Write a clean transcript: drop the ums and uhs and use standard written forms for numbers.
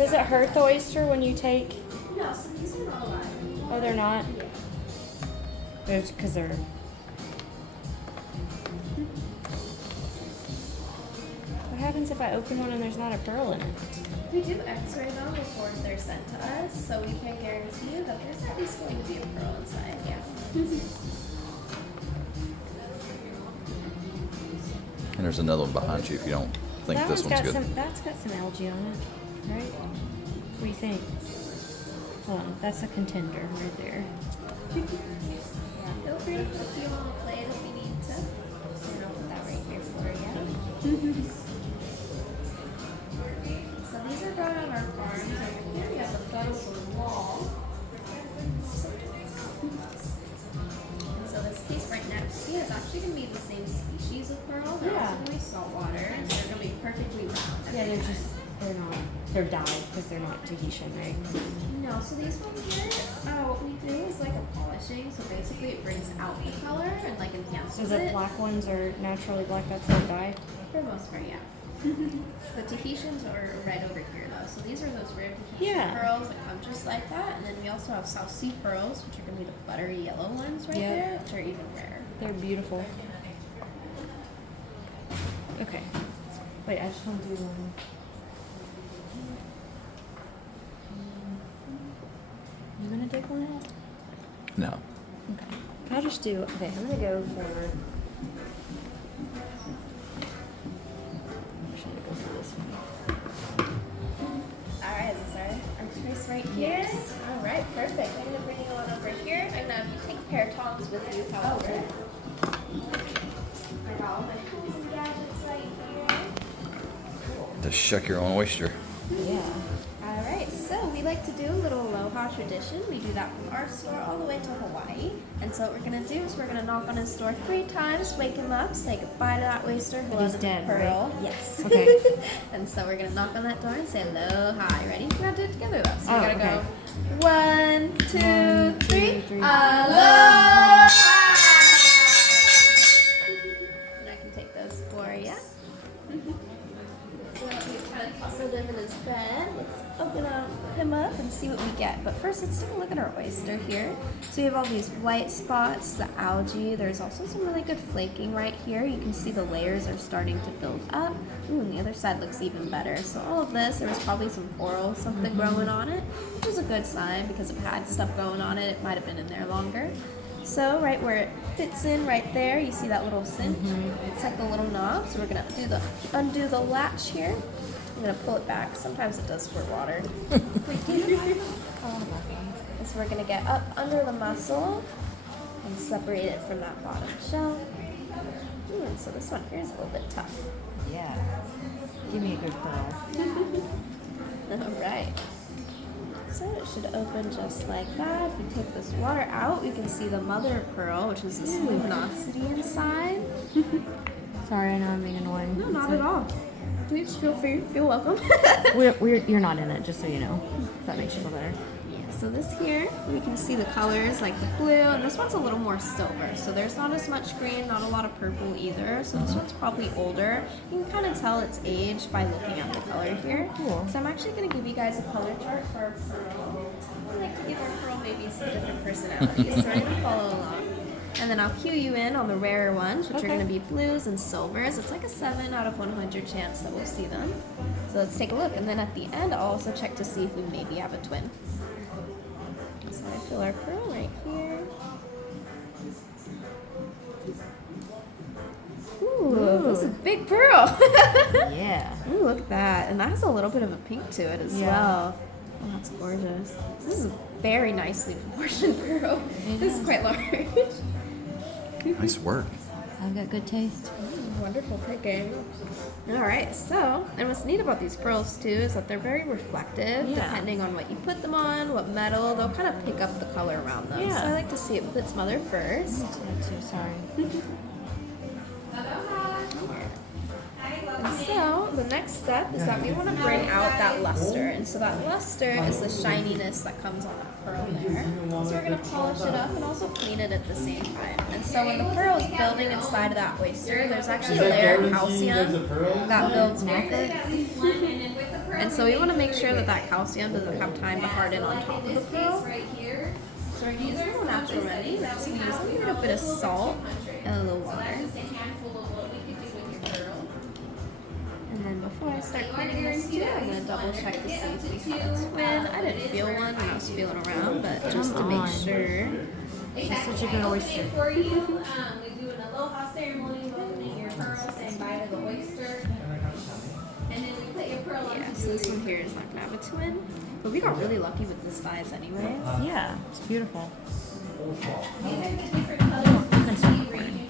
Does it hurt the oyster when you take? No, so these are not alive. Oh, they're not? Yeah. Because they're... What happens if I open one and there's not a pearl in it? We do x-ray them before they're sent to us, so we can guarantee you that there's at least going to be a pearl inside, yeah. And there's another one behind you if you don't think That this one's got good. That's got some algae on it, right? What do you think? Hold on, that's a contender right there. Yeah, feel free to put a few on the plate if you need to. And I'll put that right here for you. So these are grown on our farms. Over here we have the photo of the wall. And so this piece right next to you is actually going to be the same species of pearl. They're also going to be saltwater, and they're going to be perfectly round. Yeah, they're dyed because they're not Tahitian, right? No, so these ones here, what we do is like a polishing. So basically it brings out the color and like enhances So the it. black ones are naturally black, that's not dyed? For the most part, yeah. The Tahitians are right over here though. So these are those rare Tahitian pearls that come just like that. And then we also have South Sea pearls, which are going to be the buttery yellow ones right there, which are even rarer. They're beautiful. Okay. Wait, I just want to do one. You gonna take one out? No. Okay. I'll just do, okay, I'm gonna go for, I'm just gonna go for this one. Alright, this is our choice right here. Yes. Alright, perfect. I'm going to bring you on over here. I'm going to have you take a pair of tongs with you, however. I got all my tools and gadgets right here. To shuck your own oyster. Yeah. Alright, so we like to do a little aloha tradition. We do that from our store all the way to Hawaii. And so what we're going to do is we're going to knock on his door 3 times, wake him up, say goodbye to that oyster who But he's loves dead, pearl. right? Yes. Okay. And so we're going to knock on that door and say aloha. Ready? We're going to do it together though. So Oh, we got to okay. go 1, 2, 3. 3. Aloha! And I can take those for you. So we kind of tossed him in his bed. Let's open him up and see what we get. But first, let's take a look at our oyster here. So we have all these white spots, the algae. There's also some really good flaking right here. You can see the layers are starting to build up. Ooh, and the other side looks even better. So all of this, there was probably some coral, something growing on it, which is a good sign because if it had stuff going on it, it might have been in there longer. So right where it fits in right there, you see that little cinch? It's like the little knob. So we're gonna undo the latch here. I'm gonna pull it back. Sometimes it does squirt water. So we're gonna get up under the muscle and separate it from that bottom shell. Ooh, and so this one here is a little bit tough. Yeah. Give me a good pearl. All right. So it should open just like that. If we take this water out, we can see the mother of pearl, which is this luminosity inside. Sorry, I know I'm being annoying. No, not at all. Please feel free. Feel welcome. You're not in it, just so you know. If that makes you feel better. Yeah, so this here, we can see the colors like the blue, and this one's a little more silver. So there's not as much green, not a lot of purple either. So this one's probably older. You can kind of tell its age by looking at the color here. Cool. So I'm actually going to give you guys a color chart for our pearl. I like to give our pearl babies some different personalities, so I'm going to follow along. And then I'll cue you in on the rarer ones, which are going to be blues and silvers. It's like a 7 out of 100 chance that we'll see them. So let's take a look. And then at the end, I'll also check to see if we maybe have a twin. So I feel our pearl right here. Ooh, this is a big pearl. Yeah. Ooh, look at that. And that has a little bit of a pink to it as well. Oh, that's gorgeous. This is a very nicely proportioned pearl. This is quite large. Nice work. I've got good taste. Wonderful picking. Alright, so, and what's neat about these pearls too is that they're very reflective. Depending on what you put them on, what metal, they'll kind of pick up the color around them. So I like to see it with its mother first. Sorry. And so, the next step is that we want to bring out that luster. And so that luster is the shininess that comes on that pearl there. So we're going to polish it up and also clean it at the same time. And so when the pearl is building inside of that oyster, there's actually a layer of calcium that builds with it. And so we want to make sure that that calcium doesn't have time to harden on top of the pearl. So we're using a natural remedy. We're just going to use a little bit of salt and a little water. And then before I start cleaning this too, I'm going to double check to see if we have a twin. I didn't feel one when I was feeling around, but just to make sure. It's such a good oyster. For you, we do an aloha ceremony, welcoming your pearls, saying bye to the oyster. And then we put your pearl on. Yeah, so this one here is not going to have a twin. But we got really lucky with this size anyways. Yeah, it's beautiful. These are the different colors. You can start recording.